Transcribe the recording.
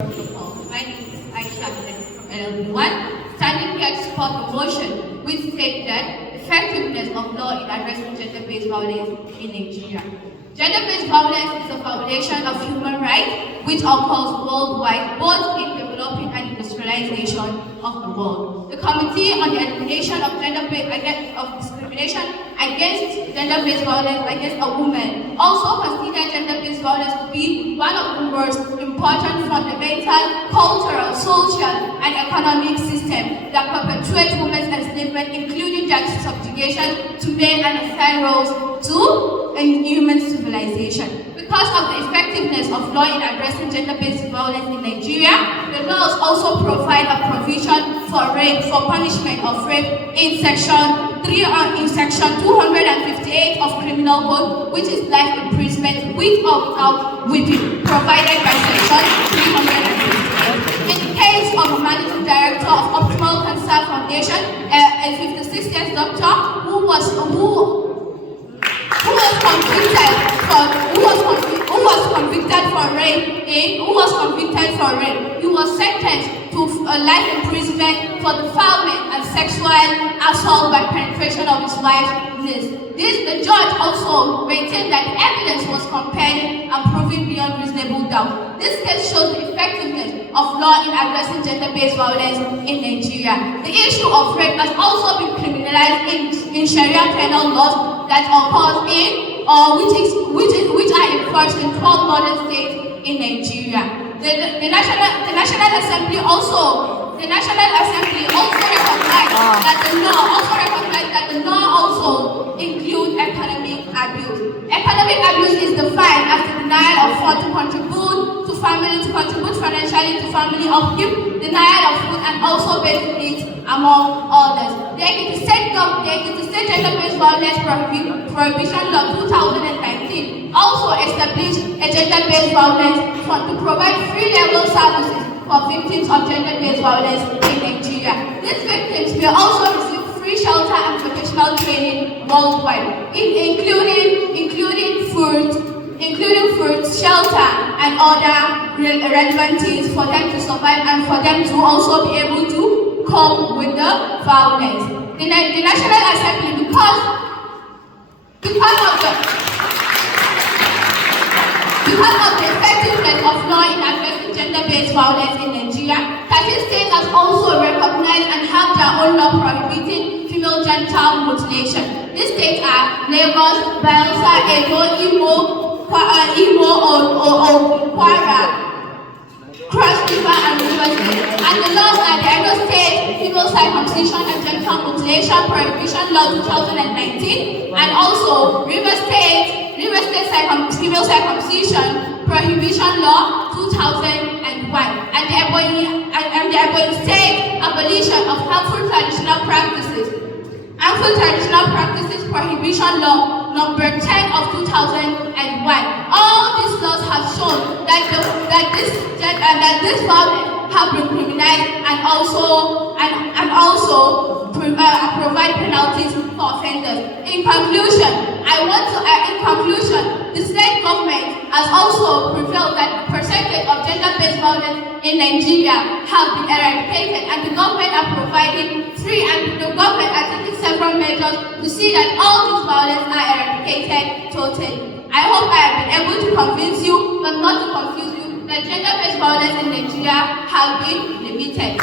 My name is Aisha from LLB1, standing here to support the motion which states that effectiveness of law in addressing gender-based violence in Nigeria. Gender-based violence is a violation of human rights which occurs worldwide, both in developing and industrialization of the world. The Committee on the Elimination of Discrimination against Gender-Based Violence against a Woman also considers gender-based violence to be one of the most important fundamental, cultural, social, and economic systems that perpetuate women's enslavement, including their subjugation to men and assign roles to human civilization. Because of the effectiveness of law in addressing gender-based violence in Nigeria, the laws also provide a provision for rape, for punishment of rape in section 258 of Criminal Code, which is life imprisonment with or without whipping, provided by section 358. In the case of a managing director of Optimal Cancer Foundation, a 56-year doctor who was convicted for rape. He was sentenced to life imprisonment for defilement and sexual assault by penetration of his wife's penis. The judge also maintained that the evidence was compelling and proven beyond reasonable doubt. This case shows the effectiveness of law in addressing gender-based violence in Nigeria. The issue of rape has also been criminalized in Sharia penal laws that occurs in which are enforced in 12 modern states in Nigeria. The National Assembly also recognized that the law also includes economic abuse. Economic abuse is defined as the denial of funds to contribute financially to family upkeep, denial of food, and also basic needs, among others. The Ekiti State Gender-Based Violence Prohibition Law 2019 also established a gender-based violence fund to provide free legal services for victims of gender-based violence in Nigeria. These victims will also receive free shelter and vocational training worldwide, including food, shelter, and other relevant things for them to survive and for them to also be able to cope with the violence. The National Assembly, because of the effectiveness of law in addressing gender-based violence in Nigeria, 13 states have also recognized and have their own law prohibiting female genital mutilation. These states are Lagos, Bayelsa, Edo, Imo, Kwara, Cross River, and Rivers State. And the laws are the Edo State Female Circumcision and Genital Mutilation Prohibition Law 2019, and also Rivers State Female Circumcision Prohibition Law 2001, and the Ebonyi State Abolition of Harmful Traditional Practices Prohibition Law number 10 of 2001. All these laws have shown that this violence have been criminalized and also provide penalties for offenders. In conclusion, the state government has also prevailed that the percentage of gender-based violence in Nigeria have been eradicated, and the government are providing free, and the government are taking several measures to see that all these violence are eradicated totally. I hope I have been able to convince you, but not to confuse you, that gender-based violence in Nigeria have been limited.